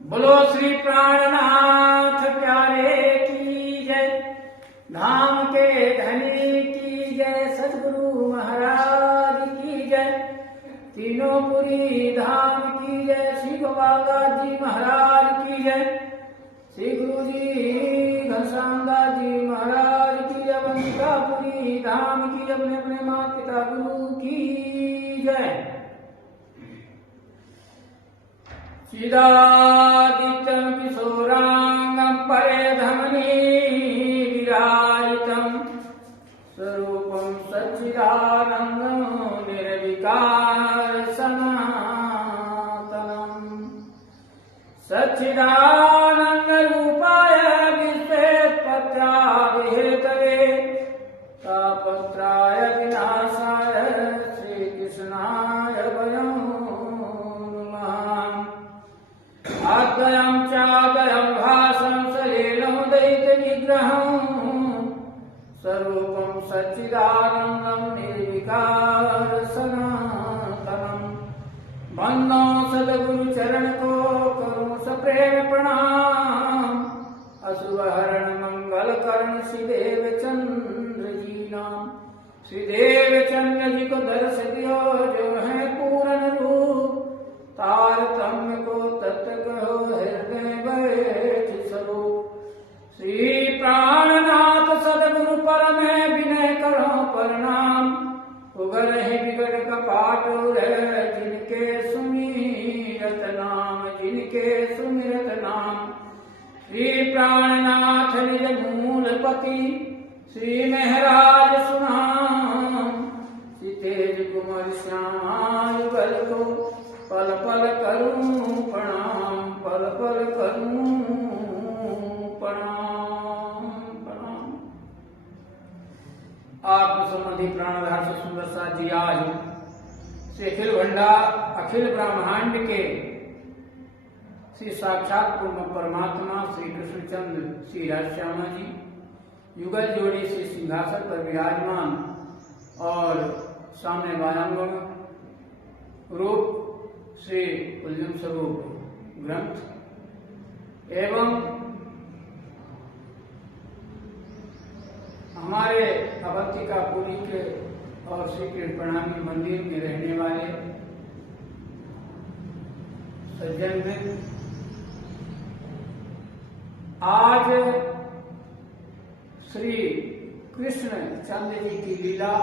बोलो श्री प्राणनाथ प्यारे की जय, धाम के धनी की जय, सद्गुरु महाराज की जय, तीनों पुरी धाम की जय, श्री गोपाल जी महाराज की जय, श्री गुरु जी घनश्याम दास जी महाराज की जय, वंशिकापुरी धाम की, अपने अपने माता पिता गुरु की जय। चिदादित्यं किशोरांगं परेधमनी विराजितं स्वरूपं सच्चिदानन्दं निर्विकार सनातनं, सच्चिदानन्द रूपाय विश्वेत्पत्यादिहेतवे तापत्राय विनाशाय श्रीकृष्णाय वयं आद्वयं चाद्वयं भासं सलीलं दैत्यनिग्रहं स्वरूपं सच्चिदानन्दं निर्विकार सनातनं, वन्दो सद्गुरु चरण को करूं सप्रेम प्रणाम, असुरहरण मंगल करण श्रीदेव चंद्र जी नाम, श्रीदेव चंद्र जी को दर्श दियो जो है पूर्ण रूप, तारतम्य को तत्व कहो हृदय बैठ स्वरूप, श्री प्राणनाथ सद्गुरु परम विनय करो प्रणाम, उगर है विगट कपाट जिनके सुमिरत नाम, जिनके सुमिरत नाम, श्री प्राणनाथ निज मूलपति श्री महराज सुनाम, श्री तेज कुमार श्याम बल को पल पल करूं प्रणाम, पल पल करूं प्रणाम प्रणाम। आत्म संबंधी प्राणधार से सुंदर सा जी आज श्री अखिल भंडार अखिल ब्रह्मांड के श्री साक्षात पूर्ण परमात्मा श्री कृष्णचंद्र श्री राजश्यामा जी युगल जोड़ी श्री सिंहासन पर विराजमान और सामने वायांगन रूप श्री उल्लम स्वरूप ग्रंथ एवं हमारे अवंतिकापुरी के और श्री कृष्ण प्रणामी मंदिर में रहने वाले सज्जन वृंद, आज श्री कृष्ण चंद्र जी की लीला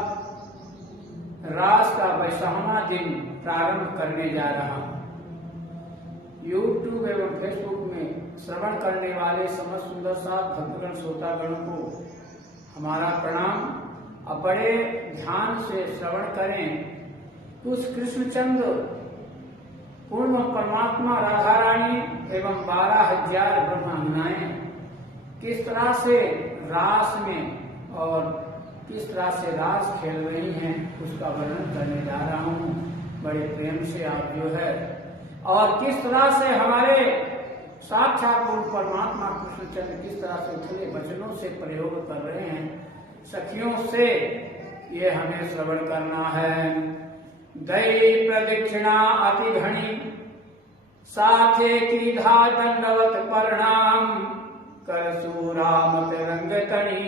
रास का 22वां दिन प्रारंभ करने जा रहा हूं। यूट्यूब एवं फेसबुक में श्रवण करने वाले समस्त सुंदर साथ भक्तगण श्रोतागणों को हमारा प्रणाम। अब बड़े ध्यान से श्रवण करें। उस कृष्णचंद्र पूर्ण परमात्मा राधा रानी एवं 12,000 ब्रह्मांगनाएं किस तरह से रास में और किस तरह से रास खेल रही हैं उसका वर्णन करने जा रहा हूँ। बड़े प्रेम से आप जो है और किस तरह से हमारे साक्षात परमात्मा कृष्णचंद्र किस तरह से खुले वचनों से प्रयोग कर रहे हैं सखियों से, ये हमें श्रवण करना है। दई प्रदक्षिणा अति घनी साथे की धा दंडवत प्रणाम, कर सुरामत रंग तनी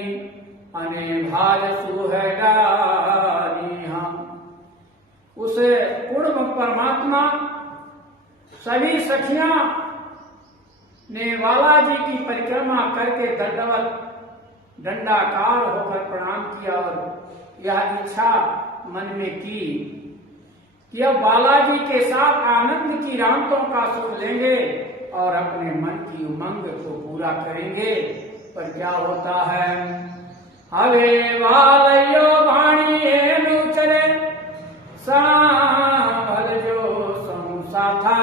अने भाज सुहडानी हम। उस पूर्ण परमात्मा सभी सखियां ने वाला जी की परिक्रमा करके दंडवत दंडाकार होकर प्रणाम किया और यह इच्छा मन में की कि अब बालाजी के साथ आनंद की रामतों का सुख लेंगे और अपने मन की उमंग को पूरा करेंगे। पर क्या होता है, हवे वालयो वाणी एनु चले सांभल जो संसा था,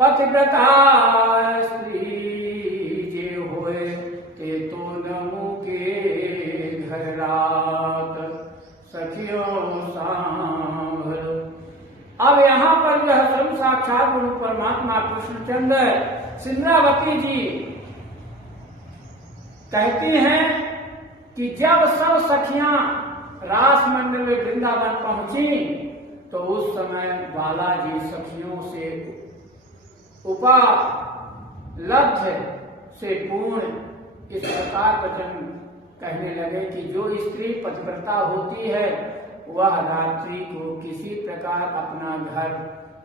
पतिव्रता स्त्री जे होए ते तो नमु के घर रात सखियों सांभल। अब यहाँ पर यह स्वयं साक्षात गुरु परमात्मा कृष्णचंद्र सिंद्रावती जी कहती हैं कि जब सब सखियां रास मंडल में वृंदावन पहुंची तो उस समय बालाजी सखियों से उपलब्ध से पूर्ण इस प्रकार वचन कहने लगे कि जो स्त्री पतिव्रता होती है वह रात्रि को किसी प्रकार अपना घर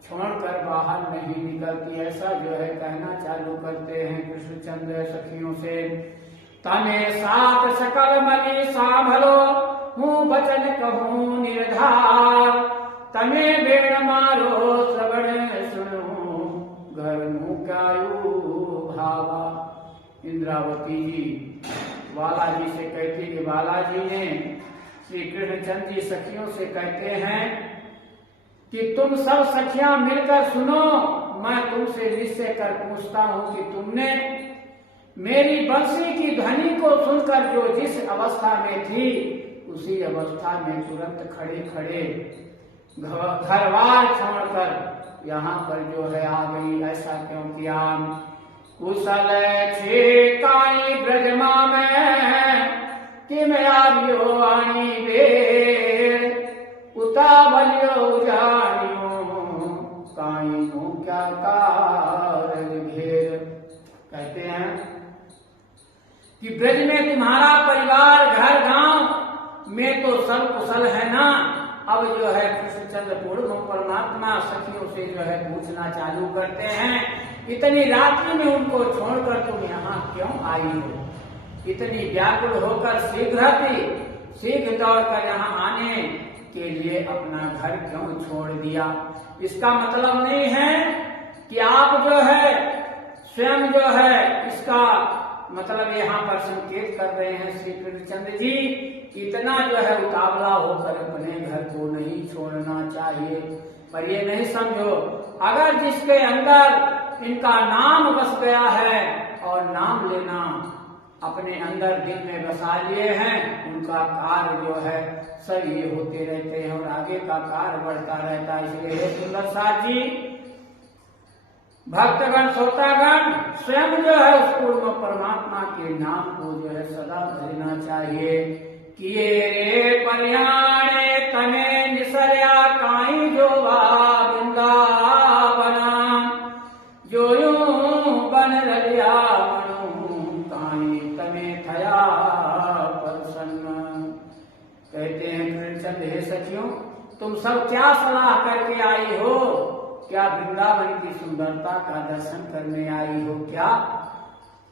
छोड़कर बाहर नहीं निकलती, ऐसा जो है कहना चालू करते हैं कृष्णचंद्र सखियों से। तने सात सकल मनी सांभलो हूँ वचन कहूँ निर्धार, तमे बेण मारो श्रवण सुनो घर मुकायु भावा। इंद्रावती जी बालाजी से कहती कि बालाजी ने श्री कृष्णचंद्र जी सखियों से कहते हैं कि तुम सब सखियां मिलकर सुनो, मैं तुमसे निश्चय कर पूछता हूं कि तुमने मेरी बंसी की ध्वनि को सुनकर जो जिस अवस्था में थी उसी अवस्था में तुरंत खड़े खड़े घरवार छोड़कर यहाँ पर जो है आ गई, ऐसा क्यों किया? कुशल छे काई ब्रजमा में कि मैं आवियो आनी बेर, उतावलियो जानियो काई क्या कार घेर। कहते हैं कि ब्रज में तुम्हारा परिवार घर गांव में तो सब कुशल है ना। अब जो है कृष्णचंद्र पूर्व परमात्मा सखियों से जो है पूछना चालू करते हैं, इतनी रात्रि में उनको छोड़कर तुम यहाँ क्यों आई हो? इतनी व्याकुल होकर शीघ्र दौड़कर यहाँ आने के लिए अपना घर क्यों छोड़ दिया? इसका मतलब नहीं है कि आप जो है स्वयं जो है, इसका मतलब यहाँ पर संकेत कर रहे हैं श्री कृष्णचंद्र जी, इतना जो है उतावला होकर अपने घर को नहीं छोड़ना चाहिए। पर ये नहीं समझो, अगर जिसके अंदर इनका नाम बस गया है और नाम लेना अपने अंदर दिल में बसा लिए हैं, उनका कार्य जो है सब ये होते रहते हैं और आगे का कार्य बढ़ता रहता है। इसलिए हे सुंदर साथ जी, भक्तगण श्रोतागण स्वयं जो है उस पूर्ण परमात्मा के नाम को जो है सदा भजना चाहिए। किए रे पर्याणे तने निसर्या काई जो वृंदावना, जो यूं बन रलिया मनु काई तमे थया प्रसन्न। कहते हैं कृष्णचंद्र हे सखियों, तुम सब क्या सलाह करके आई हो? क्या वृंदावन की सुंदरता का दर्शन करने आई हो क्या?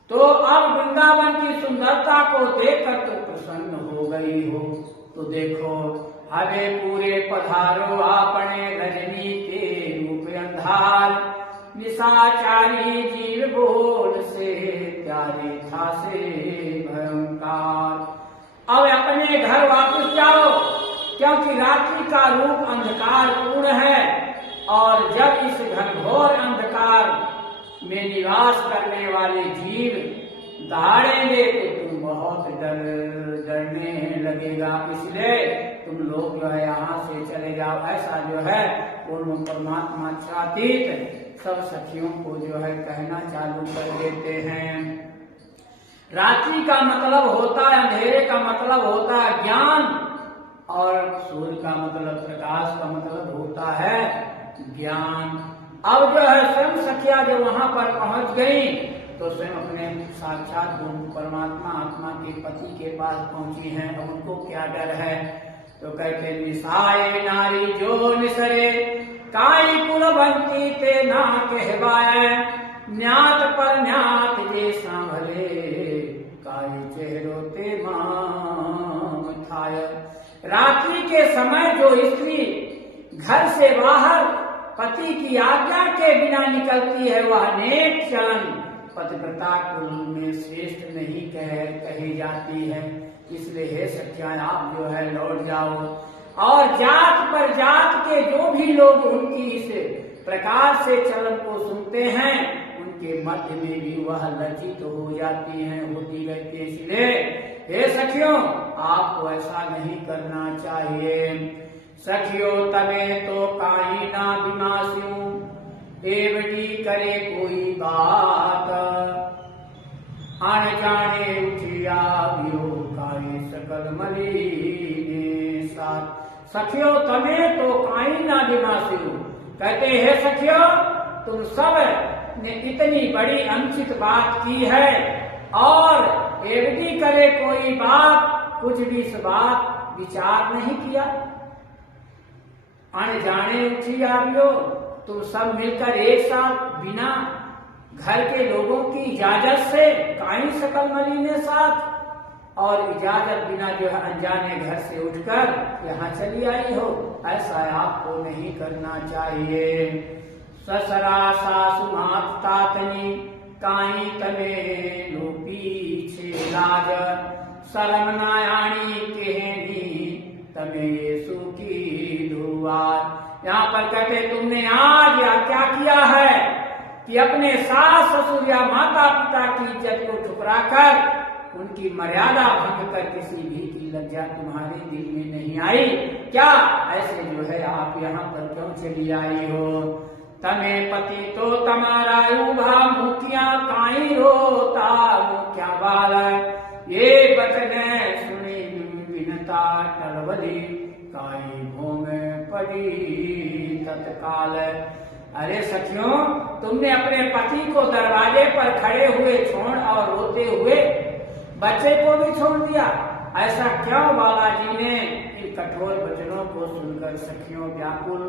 तो अब वृंदावन की सुंदरता को देखकर तो प्रसन्न हो गई हो, तो देखो हवे पूरे पधारो आपने रजनी के रूप अंधार, निशाचारी जीव बोल से प्यारे था से भयंकर। अब अपने घर वापस जाओ, क्योंकि रात्रि का रूप अंधकार पूर्ण है और जब इस घनघोर अंधकार में निवास करने वाले जीव दहाड़ेंगे तो तुम बहुत डरने लगेगा, इसलिए तुम लोग जो है यहाँ से चले जाओ। ऐसा जो है पूर्ण परमात्मा चातीत सब सखियों को जो है कहना चालू कर देते हैं। रात्रि का मतलब होता है अंधेरे का मतलब होता है ज्ञान, और सूर्य का मतलब प्रकाश का मतलब होता है ज्ञान। अब जो है स्वयं सखिया जो वहां पर पहुंच गई तो स्वयं अपने साक्षात परमात्मा आत्मा के पति के पास पहुंची हैं। अब उनको क्या डर है? तो कहते निसाए नारी जो निसरे काई कुल बंती ते ना कहवाए, न्यात पर न्यात ये सांभले काई चेहरो ते माम थाय। रात्रि के समय जो स्त्री घर से बाहर पति की आज्ञा के बिना निकलती है वह नेक चलन पतिव्रता कुल में श्रेष्ठ नहीं कही जाती है। इसलिए हे सखियां आप जो है लौट जाओ, और जात पर जात के जो भी लोग उनकी इस प्रकार से चलन को सुनते हैं उनके मध्य में भी वह लज्जित हो जाती हैं, होती रहती है। इसलिए हे सखियों आपको ऐसा नहीं करना चाहिए। सखियो तमे तो काई ना बिमास्यू एवटी करे कोई बात, आन जाने उठिया बियो काई सकल मलिने साथ। सखियो तमे तो काई ना बिमास्यू, कहते हे सखियो तुम सब ने इतनी बड़ी अनुचित बात की है और एवं करे कोई बात कुछ भी इस बात विचार नहीं किया। अनजाने उठी आवियो, तुम सब मिलकर एक साथ बिना घर के लोगों की इजाजत से काई सकल मलीने साथ और इजाजत बिना जो है अनजाने घर से उठकर यहाँ चली आई हो, ऐसा आपको नहीं करना चाहिए। ससरा सासु मात तातनी काई तमे लो पीछे लाज शरम नायाणी केहनी तमे यीशु की दुआर। यहाँ पर कहते तुमने आज या क्या किया है कि अपने सास ससुर या माता पिता की इज्जत को ठुकराकर उनकी मर्यादा भंग कर किसी भी की लज्जा तुम्हारे दिल में नहीं आई क्या? ऐसे जो है आप यहाँ पर क्यों चली आई हो? तमे पति तो तुम्हारा उभा मुखिया काई रोता मुख्या बाल ये बचने सुनी बिनता टलबली काई भूम पड़ी तत्काल। अरे सखियों, तुमने अपने पति को दरवाजे पर खड़े हुए छोड़ और रोते हुए बच्चे को भी छोड़ दिया। ऐसा क्यों? बालाजी ने इन कठोर वचनों को सुनकर सखियों व्याकुल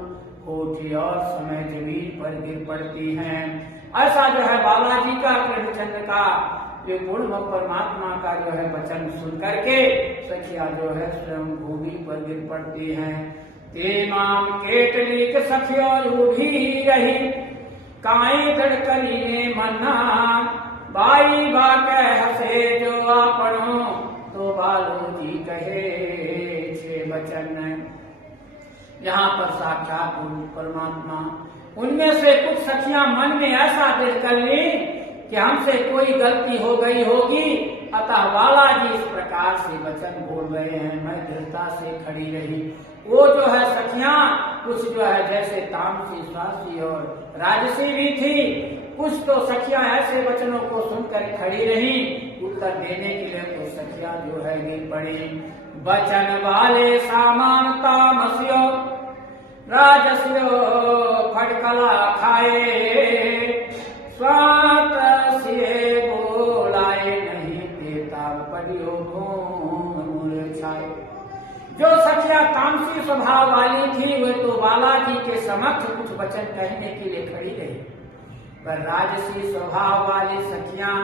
हो उठी और समय जमीन पर गिर पड़ती हैं। ऐसा जो है बालाजी का कृष्णचंद्र का जो पूर्ण परमात्मा का जो है वचन सुन करके सखिया जो है स्वयं भूमि पर गिर पड़ती हैं। ते माम केतली सखियों उभी रही काई धड़कली ने मन्ना बाई बा कह हसे जो आपनो तो बालो जी कहे छे वचन। यहाँ पर साक्षात परमात्मा उनमें से कुछ सखियां मन में ऐसा दिल कर ली कि हमसे कोई गलती हो गई होगी, अतः बालाजी इस प्रकार से वचन बोल रहे हैं। मैं दृढ़ता से खड़ी रही। वो जो है सखियां कुछ जो है जैसे तामसी स्वासी और राजसी भी थी, कुछ तो सखियां ऐसे वचनों को सुनकर खड़ी रही। उत्तर देने के लिए तो सखियां जो है गिर पड़ी। वचन वाले सामान तामसियो राजसियो फटकला खाए स्वात से बोलाए नहीं देता पड़ियो भूम छाए। जो सखियां तामसी स्वभाव वाली थी वे तो बालाजी के समक्ष कुछ वचन कहने के लिए खड़ी रही, पर राजसी स्वभाव वाली सखियां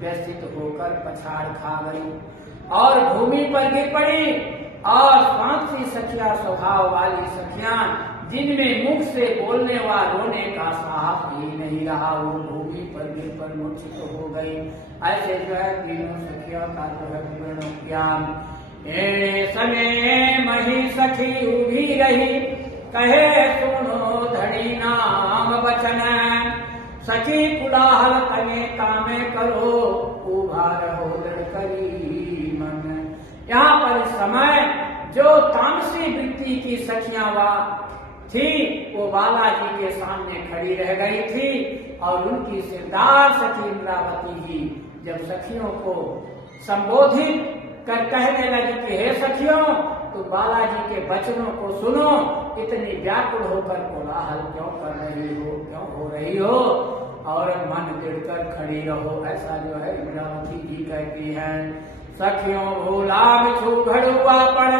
व्यथित होकर पछाड़ खा गई और भूमि पर गिर पड़ी। और स्वांसी सखिया स्वभाव वाली सखियां जिनमें मुख से बोलने व रोने का साहस भी नहीं रहा, वो भूमि पर गिर पर मूर्छित हो गई। ऐसे जो है तीनों सखियों का जो है विवरण ज्ञान। समय मही सखी उभी रही कहे सुनो धड़ी नाम वचन सखी कुलाहल तने कामे करो उभा रहो लड़करी मन। यहाँ पर समय जो तामसी वृत्ति की सखियां थी वो बालाजी के सामने खड़ी रह गई थी और उनकी सिरदार सखी इंद्रावती जी जब सखियों को संबोधित कर कहने लगी कि हे सखियों तो बालाजी के वचनों को सुनो, इतनी व्याकुल होकर कोलाहल क्यों कर रही हो, क्यों हो रही हो और मन गिरकर खड़ी रहो। ऐसा जो है इंद्रावती जी कहती है। सखियों भोला बिछू घड़ुआ पड़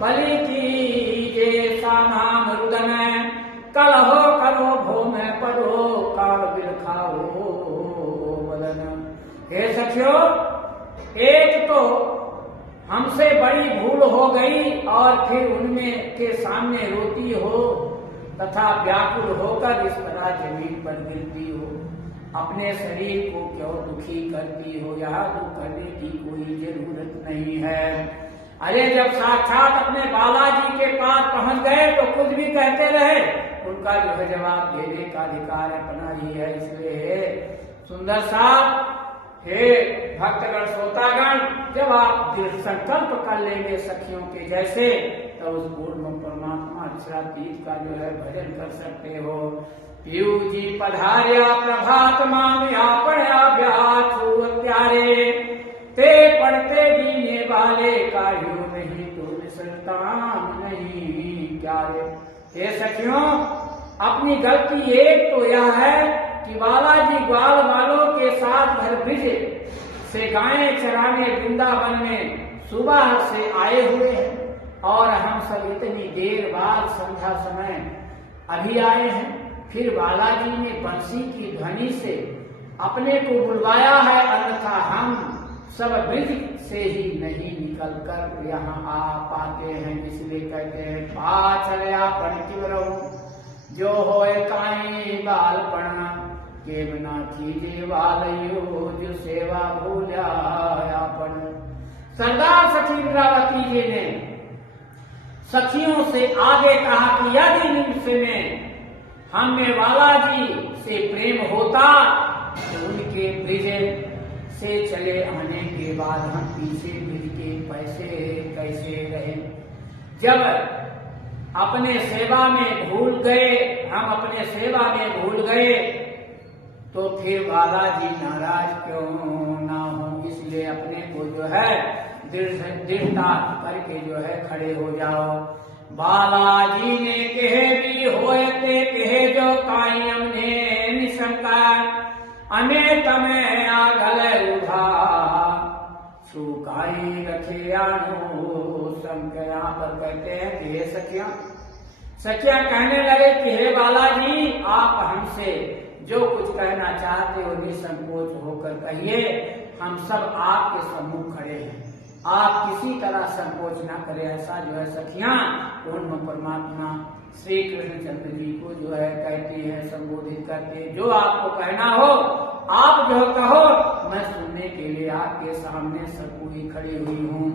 बलि की जे सानाम रुदन कल हो करो भो में पड़ो काल बिलखाओ बदन। हे सखियों, एक तो हमसे बड़ी भूल हो गई और फिर उनमें के सामने रोती हो तथा व्याकुल होकर इस तरह जमीन पर गिरती हो। अपने शरीर को क्यों दुखी करती हो, यह दुख करने की कोई जरूरत नहीं है। अरे जब साक्षात अपने बालाजी के पास पहुंच गए तो खुद भी कहते रहे, उनका जो है जवाब देने का अधिकार अपना ही है। इसलिए सुंदर साहब, हे भक्तगण श्रोतागण, जब आप दृढ़ संकल्प कर लेंगे सखियों के जैसे तो उस पूर्ण परमात्मा अक्षरातीत का जो है भजन कर सकते हो। पीयू जी पधार्या प्रभात मामिया पढ़या व्यासु प्यारे ते पढ़ते जीने वाले कायु नहीं तो विसरताम नहीं प्यारे। हे सखियों, अपनी गलती एक तो यह है कि बालाजी ग्वाल वालों के साथ भर ब्रिज से गायें चराने वृंदावन में सुबह से आए हुए हैं और हम सब इतनी देर बाद संध्या समय अभी आए हैं। फिर बालाजी ने बंसी की ध्वनि से अपने को बुलवाया है, अन्यथा हम सब ब्रिज से ही नहीं निकल कर यहाँ आ पाते हैं। इसलिए कहते हैं पाचलया पण किवरहु जो होए काई बालपण के बिना कीजे वालयो जो सेवा भूल्यापन। सरदार सखी इंद्रावती जी ने सखियों से आगे कहा कि यदि निमिष में हमें बालाजी से प्रेम होता तो उनके ब्रिज से चले आने के बाद हम पीछे ब्रिज के पैसे कैसे रहे। जब अपने सेवा में भूल गए, हम अपने सेवा में भूल गए तो फिर बालाजी नाराज क्यों ना हो। इसलिए अपने को जो है दृढ़ता करके जो है खड़े हो जाओ। बालाजी ने कहे भी होए ते कहे जो कायम ने निशंका अमे तमे आगल उठा सुकाई रखे आनो संक। यहाँ पर कहते हैं कि हे सखियां कहने लगे कि हे बालाजी आप हमसे जो कुछ कहना चाहते हो निसंकोच होकर कहिए, हम सब आपके सम्मुख खड़े हैं, आप किसी तरह संकोच ना करें। ऐसा जो है सखियां पूर्ण परमात्मा श्री कृष्णचंद्र जी को जो है कहती है, संबोधित करके जो आपको कहना हो आप जो कहो, मैं सुनने के लिए आपके सामने सब पूरी खड़ी हुई हूँ।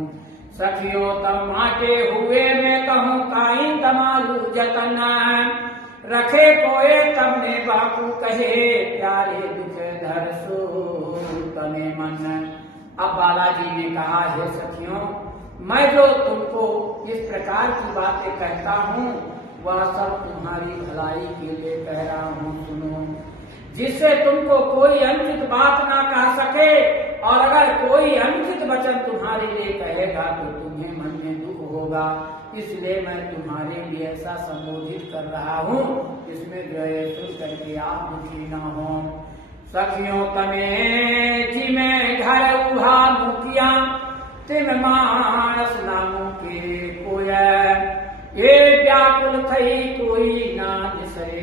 सखियों तम माटे हुए मैं कहूँ काई तमालू जतन रखे कोए तमने बापू कहे प्यारे दुख धर सो तमे मन। अब बालाजी ने कहा हे सखियों, मैं जो तुमको इस प्रकार की बातें कहता हूँ वह सब तुम्हारी भलाई के लिए कह रहा हूँ, सुनो। जिससे तुमको कोई अनुचित बात ना कह सके, और अगर कोई अनुचित वचन तुम्हारे लिए कहेगा तो तुम्हें मन में दुख होगा। इसलिए मैं तुम्हारे लिए ऐसा संबोधित कर रहा हूँ, इसमें जो है सुन करके आप दुखी ना हो। सखियों तमे जिमे घर उहा मुखिया तिम मानस नामू के कोय ये व्याकुल थई कोई ना निसरे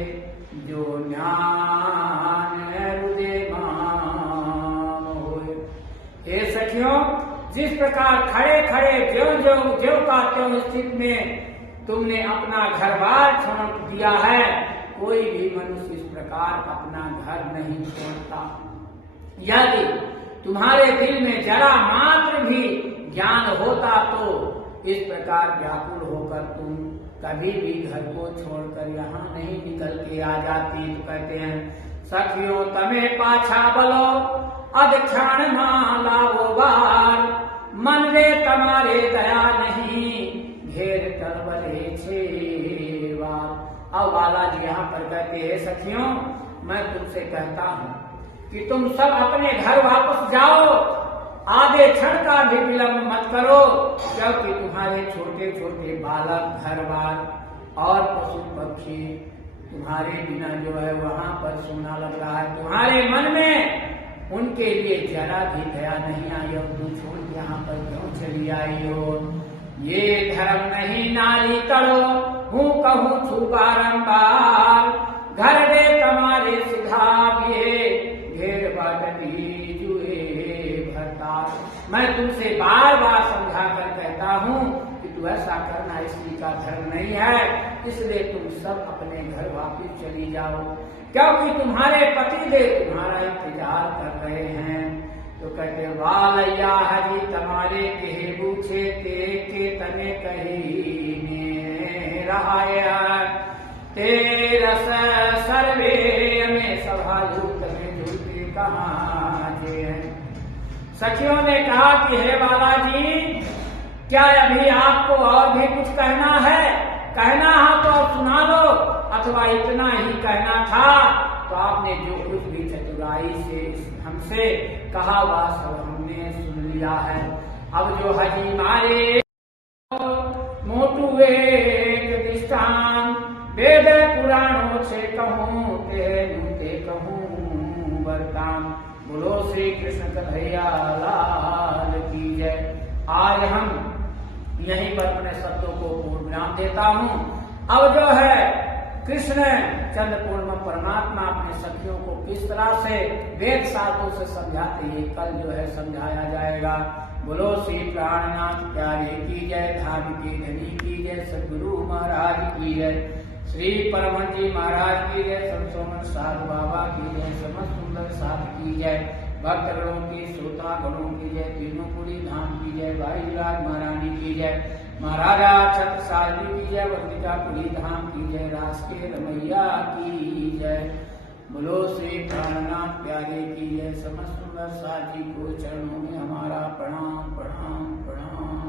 जो ज्ञान हृदय मान होय। हे सखियों, जिस प्रकार खड़े खड़े ज्यों का त्यों स्थिति में तुमने अपना घर बार छोड़ दिया है, कोई भी मनुष्य इस प्रकार अपना घर नहीं छोड़ता। यदि तुम्हारे दिल में जरा मात्र भी ज्ञान होता तो इस प्रकार व्याकुल होकर तुम कभी भी घर को छोड़कर यहाँ नहीं निकल के आ जाती। तो कहते हैं सखियों तमे पाछा बलो अध क्षण लाओ बार मन रे तुम्हारे दया नहीं घेर तरबले छे बार। अब बालाजी यहाँ पर कहते हैं सखियों, मैं तुमसे कहता हूँ कि तुम सब अपने घर वापस जाओ, आधे क्षण का भी विलंब मत करो, क्योंकि तुम्हारे छोटे छोटे बालक घर बार और पशु पक्षी तुम्हारे बिना जो है वहाँ पर सोना लग रहा है। तुम्हारे मन में उनके लिए जरा भी दया नहीं आई और तुम छोड़ यहाँ पर क्यों चली आई हो। ये धर्म नहीं नारी तड़ो हूँ कहूँ छू बारम्बार घर दे तुम्हारे सिधा भी घेर बाटती मैं तुमसे बार बार समझा कर कहता हूँ कि तू ऐसा करना स्त्री का धर्म नहीं है। इसलिए तुम सब अपने घर वापस चली जाओ, क्योंकि तुम्हारे पति देव तुम्हारा इंतजार कर रहे हैं। तो कहते वालैया हरी तुम्हारे कहे पूछे ते तने कही ने रहाया तेरस सर्वे में सभालू तने झूठे कहाँ जे हैं। सखियों ने कहा कि हे बालाजी, क्या अभी आपको और भी कुछ कहना है? कहना है तो आप सुना लो, अथवा इतना ही कहना था तो आपने जो कुछ भी चतुराई से हमसे कहा वह सब हमने सुन लिया है। अब जो हजी मारे मोटू एक दृष्टान वेद पुराणों छे कहूँ ते कहूँ बरताम। बोलो श्री कृष्ण कन्हैया लाल की जय। आज हम यहीं पर अपने शब्दों को पूर्ण विराम देता हूँ। अब जो है कृष्ण चंद्र पूर्णिमा परमात्मा अपने सखियों को किस तरह से वेद शास्त्रों से समझाते ये कल जो है समझाया जाएगा। बोलो श्री प्राणनाथ प्यारे की जय, धाम की धनी की जय, सदगुरु महाराज की जय, श्री परमहंस जी महाराज की जय, संतोमन साधु बाबा की जय, समस्त सुंदर साध की जय, भक्त गणों की, श्रोता गणों की जय, तीनों पुरी धाम की जय, भाई विराज महारानी की जय, महाराजा छत्रसाल की जय, वंदिता पुरी धाम की जय, रास के रमैया की जय। बोलो श्री प्राणनाथ प्यारे की जय, समस्त सुंदर साथी को चरणों में हमारा प्रणाम प्रणाम प्रणाम।